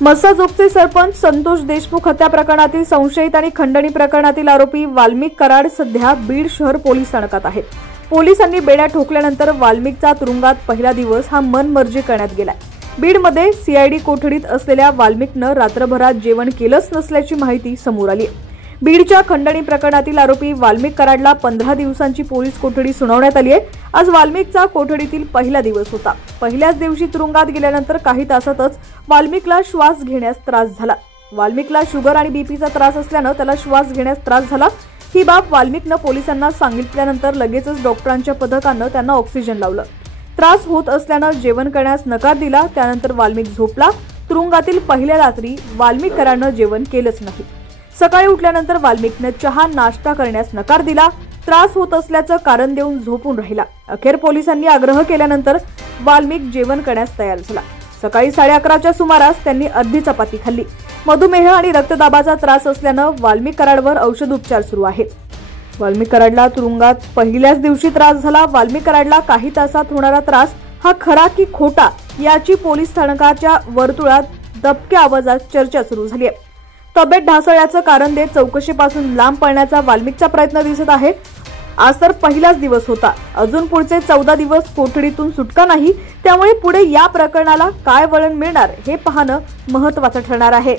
मस्साजोगचे सरपंच संतोष देशमुख हत्या प्रकरणातील संशयित आणि खंडणी प्रकरणातील आरोपी वाल्मिक कराड सध्या बीड शहर पोलीस स्थानकात आहेत। पोलिसांनी बेड्या ठोकल्यानंतर वाल्मिकचा तुरुंगात पहिला दिवस हा मनमर्जी करण्यात गेलाय। बीडमध्ये सीआयडी कोठडीत असलेल्या वाल्मिकनं रात्रभरात जेवण केलंच नसल्याची माहिती समोर आली आहे। बीडच्या खंडणी प्रकरणातील आरोपी वाल्मिक कराडला 15 दिवसांची पोलीस कोठडी सुनावण्यात आली आहे। आज वाल्मिकचा कोठडीतील पहिला दिवस होता। पहिल्याच दिवशी तुरुंगात गेल्यानंतर काही तासातच वाल्मिकला श्वास घेण्यास त्रास झाला। वाल्मिकला शुगर आणि बीपीचा त्रास असल्याने त्याला श्वास घेण्यास त्रास झाला। ही बाब वाल्मिकनं पोलिसांना सांगितल्यानंतर लगेचच डॉक्टरांच्या पथकानं त्यांना ऑक्सिजन लावलं। त्रास होत असल्याने जेवण करण्यास नकार दिला। त्यानंतर वाल्मिक झोपला। तुरुंगातील पहिल्या रात्री वाल्मिक कराडनं जेवण केलंच नाही। सकाळी उठल्यानंतर वाल्मिकने चहा नाश्ता करण्यास नकार दिला। त्रास होत असल्याचं कारण देऊन झोपून राहिला। अखेर पोलिसांनी आग्रह केल्यानंतर वाल्मिक जेवण करण्यास तयार झाला। सकाळी 11:30च्या सुमारास त्यांनी अर्धी चपाती खाल्ली। मधुमेह आणि रक्तदाबाचा त्रास असल्यानं वाल्मिक कराडवर औषध उपचार सुरू आहेत। वाल्मिक कराडला तुरुंगात पहिल्याच दिवशी त्रास झाला। वाल्मिक कराडला काही तासात होणारा त्रास हा खरा की खोटा याची पोलीस स्थानकाच्या वर्तुळात दबक्या आवाजात चर्चा सुरू झाली आहे। तब्येत ढासळल्याचं कारण देत चौकशीपासून लांब पळण्याचा वाल्मिकचा प्रयत्न दिसत आहे। आज तर पहिलाच दिवस होता, अजून पुढचे 14 दिवस कोठडीतून सुटका नाही। त्यामुळे पुढे या प्रकरणाला काय वळण मिळणार हे पाहणं महत्त्वाचं ठरणार आहे।